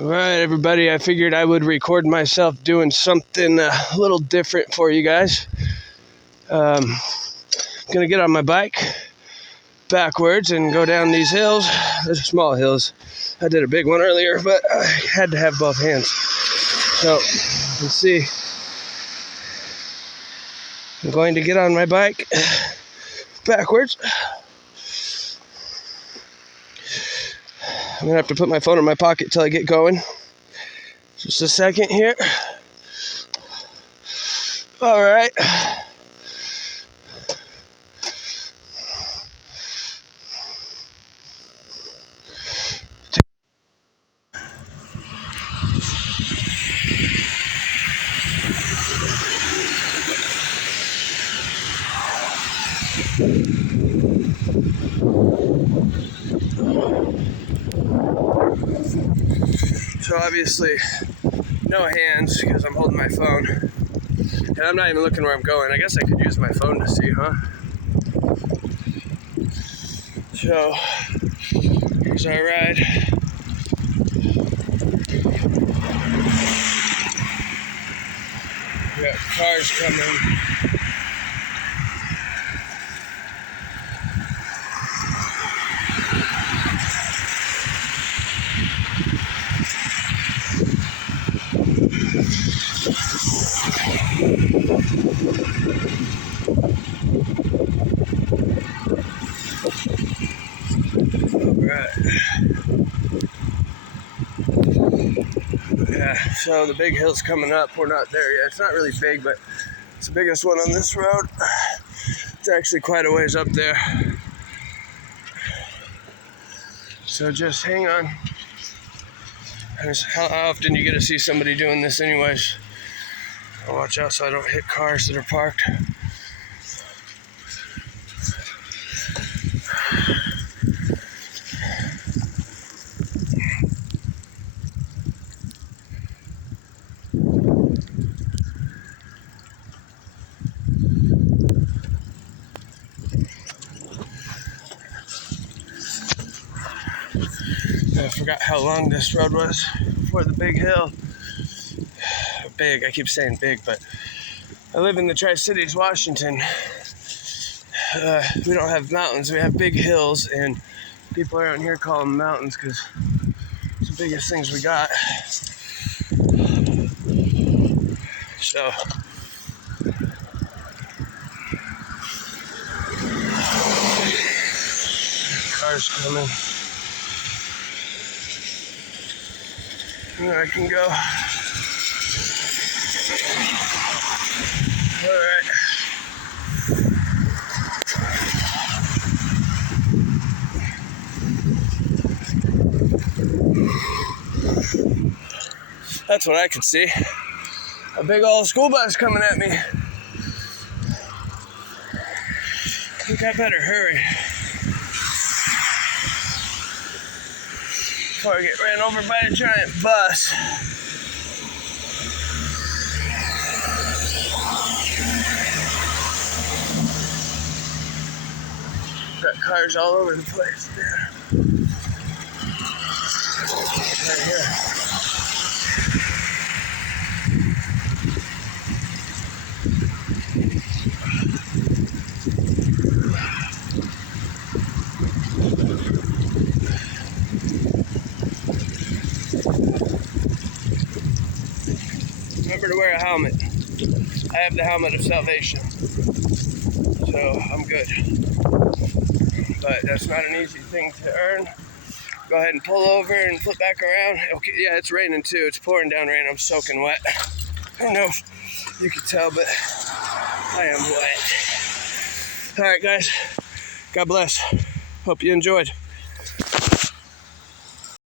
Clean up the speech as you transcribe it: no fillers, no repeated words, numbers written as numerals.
All right, everybody, I figured I would record myself doing something a little different for you guys. I'm going to get on my bike backwards and go down these hills. These are small hills. I did a big one earlier, but I had to have both hands. So, let's see. I'm going to get on my bike backwards. I'm going to have to put my phone in my pocket till I get going. Just a second here. All right. So obviously, no hands because I'm holding my phone. And I'm not even looking where I'm going. I guess I could use my phone to see, huh? So, here's our ride. We got cars coming. Alright. Yeah, so the big hill's coming up. We're not there yet. It's not really big, but it's the biggest one on this road. It's actually quite a ways up there. So just hang on. How often you get to see somebody doing this anyways? I'll watch out so I don't hit cars that are parked. I forgot how long this road was before the big hill. Big, I keep saying big, but I live in the Tri-Cities, Washington. We don't have mountains, we have big hills, and people around here call them mountains because it's the biggest things we got. So, cars coming. And I can go. All right. That's what I could see. A big old school bus coming at me. I think I better hurry before I get ran over by a giant bus. Got cars all over the place there. Right here. Remember to wear a helmet. I have the helmet of salvation, so I'm good. But that's not an easy thing to earn. Go ahead and pull over and flip back around. Okay, yeah, it's raining too. It's pouring down rain. I'm soaking wet. I don't know if you can tell, but I am wet. All right, guys. God bless. Hope you enjoyed.